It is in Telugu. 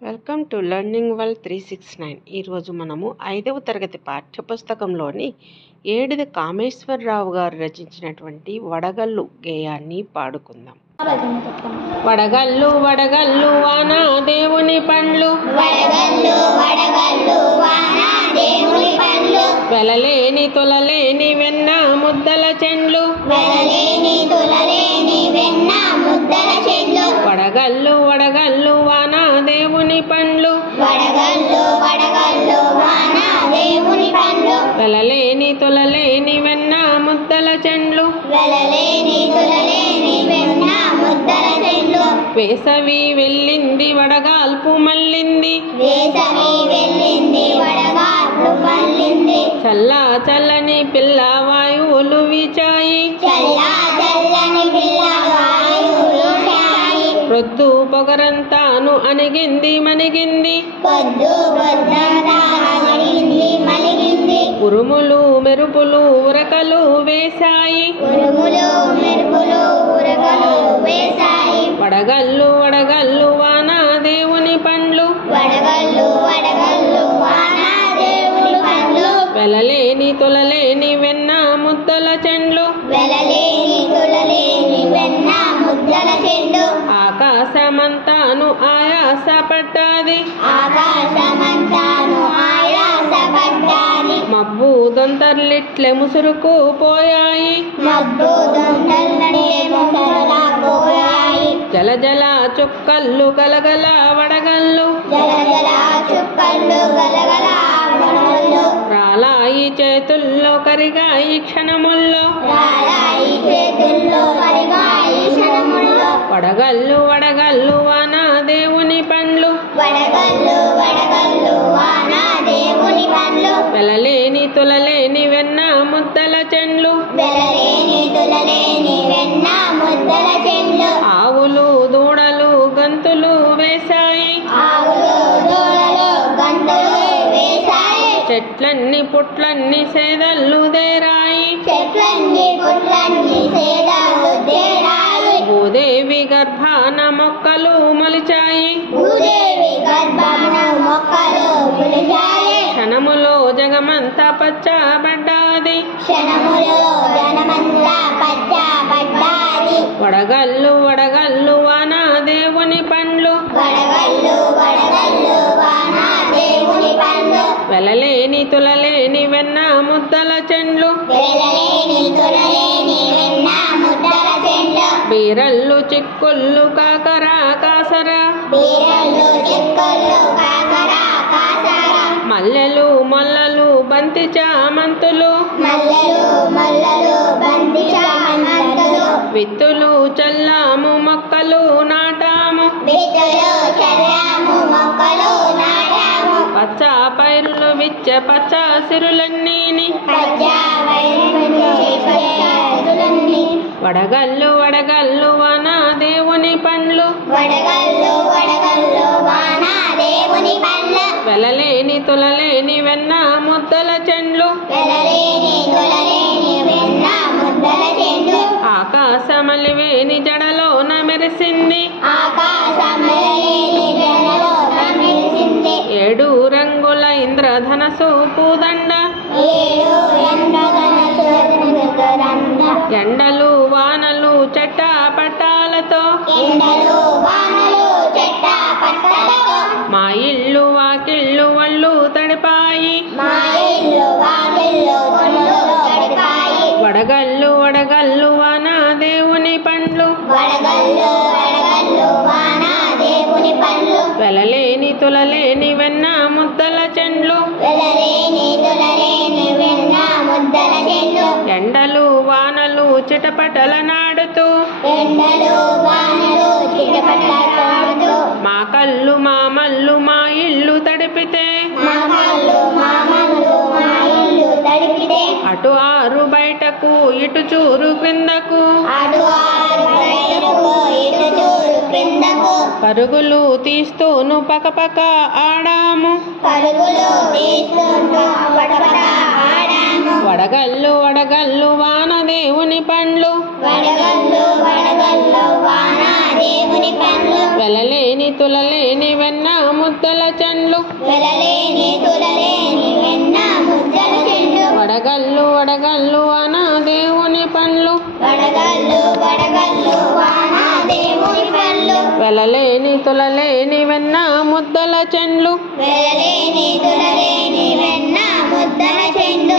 Welcome to learning world 369. ఈరోజు మనము 5వ తరగతి పాఠ్యపుస్తకంలోని 7ది కామేశ్వరరావు గారు రచించినటువంటి వడగళ్ళు గేయాన్ని పాడుకుందాం. వడగళ్ళు వడగళ్ళు వాన దేవుని పండ్లు, వడగళ్ళు వడగళ్ళు వాన దేవుని పండ్లు, వెలలేని తొలలేని వెన్న ముద్దల చెండ్లు, వెలలేని తులలేని వెన్న ముద్దల చెండ్లు, వడగళ్ళు వడగళ్ళు వాన దేవుని పండ్లు, వడగళ్ళు వడగళ్ళు వాన దేవుని పండ్లు, వెలలేని తొలలేని వెన్న ముద్దల చెండ్లు, వెలలేని తులలేని వెన్న ముద్దల చెండ్లు, వేసవి వెళ్ళింది వడగాల్పు మళ్ళింది, వేసవి వెళ్ళింది వడగాల్పు మళ్ళింది, చల్లా చల్లని పిల్ల వాయువులు వీచాయి, చల్లా చల్లని పిల్ల వాయువులు చాయి, రొద్దు పొగరంతాను అణిగింది మణిగింది, పొద్దు పొద్దంతా మలిగింది మలిగింది, ఉరుములు మెరుపులు ఉరకలు వేశాయి, ఉరుములు మెరుపులు ఉరకలు వేశాయి, వడగళ్ళు వడగళ్ళు వాన దేవుని పండ్లు, వడగళ్ళు వడగళ్ళు వాన దేవుని పండ్లు, వెలలేని తొలలేని వెన్న ముద్దల చెండ్లు, వెలలేని తులలేని వెన్న ముద్దల చెండు, ఆకాశమంతాను ఆయాస పడ్డాది, ఆకాశమంతాను ఆయాస పడ్డాది, మబ్బు దొంతర్లిట్లె ముసురుకు పోయాయి, మబ్బు దొండలనే ముసరలా పోయాయి, జల జల చుక్కళ్ళు గలగల వడగళ్ళు, జల జల చుక్కళ్ళు గలగల వడగళ్ళు, రాలాయి చేతుల్లో కరిగాయి క్షణముల్లో, రాలాయి చేతుల్లో పరిగాయి క్షణముల్లో, వడగళ్ళు వడగళ్ళు వాన దేవుని పండ్లు, వడగళ్ళు వడగళ్ళు వాన దేవుని పండ్లు, వెలలేని తొలలేని వెన్న ముద్దల చెండ్లు, వెలలేని తులలేని వెన్న ముద్దల చెండ్లు, ఆవులు దూడలు గంతులు వేశాయి, ఆవులు దూడలు గంతులు వేశాయి, చెట్లన్నీ పుట్లన్నీ సేదళ్ళు దేరాయి, చెట్లన్నీ పుట్లన్నీ సేదలు తేరాయి, భూదేవి గర్భాన మొక్కలు మొలిచాయి, భూదేవి గర్భాన మొక్కలు పులిచాయి, క్షణములో జగమంతా పచ్చబడ్డాది, క్షణములో జనమంతా పచ్చబడ్డాది, వడగళ్ళు వడగళ్ళు వాన దేవుని పండ్లు, వడగళ్ళు వడగళ్ళు వాన దేవుని పండ్లు, వెలలేని తులలేని వెన్న ముద్దల చెండ్లు, వెలలేని తులలేని వెన్న ముద్దల చెండ్లు, బీరళ్ళు చిక్కుళ్ళు కాకర కాసర, బీరలు చిక్కులు కాకర కాసర, మల్లెలు మొల్లలు బంతి చామంతులు, మల్లెలు మల్లలు బంతి చామంతులు, విత్తులు చల్లాము మొక్కలు నాటాము, బిడ్డలు చల్లాము మొక్కలు నాటాము, పచ్చ పైరులు విచ్చ పచ్చ సిరులన్నీని, పచ్చని వడగళ్ళు వడగళ్ళు వాన దేవుని పండ్లు, వడగళ్ళు వడగళ్ళు వాన దేవుని పండ్లు, వెలలేని తులలేని వెన్న ముద్దల చెండ్లు, వెలలేని తులలేని వెన్న ముద్దల చెండు, ఆకాశమలివేని జడలోన మెరిసింది, ఆకాశమలలేని జడలో మెరిసింది, 7 రంగుల ఇంద్రధనసు పూదండ, ఏడు ఎండగనసు రంద, ఎండలు వానలు చెట్ట పట్టాలతో, ఎండలు వానలు చెట్ట పట్టలతో, మా ఇల్లు వాకిళ్ళు వళ్ళు తడిపాయి, మా ఇల్లు వాకిళ్ళు ఒళ్ళు తడిపాయి, వడగళ్ళు వడగళ్ళు వాన దేవుని పండ్లు, వడగళ్ళు వడగళ్ళు వాన దేవుని పండ్లు, వెలలేని తులలేని వెన్న ముద్దల చెండ్లు, వెలలేని తులలేని వెన్న ముద్దల చెండు, ఎండలు వానలు చిటపటల నాడుతూ, ఎండలు వానలు చిటపటలాడుతూ, మా కళ్ళు మా మల్లు మా ఇల్లు తడిపితే, మా కళ్ళు మా మల్లు మా ఇల్లు తడిపితే, అటు ఆరు బయటకు ఇటు చూరు క్రిందకు, అటు ఆరు బయటకు ఇటు చూరు క్రిందకు, పరుగులు తీస్తూను పకపక ఆడాము, పరుగులు తీస్తుంటూ పటపట ఆడాము, వడగళ్ళు వడగళ్ళు వాన దేవుని పండ్లు, వడగళ్ళు వడగళ్ళు వాన దేవుని పండ్లు వెలలేని తులలేని వెన్న ముద్దల చెండ్లు వెలలేని తులలేని వెన్న ముద్దల చెండు వడగల్లు వడగల్లు వాన దేవుని పండ్లు వడగల్లు వడగల్లు వాన దేవుని పండ్లు వెలలేని తులలేని వెన్న ముద్దల చెండ్లు వెలలేని తులలేని వెన్న ముద్దల చెండు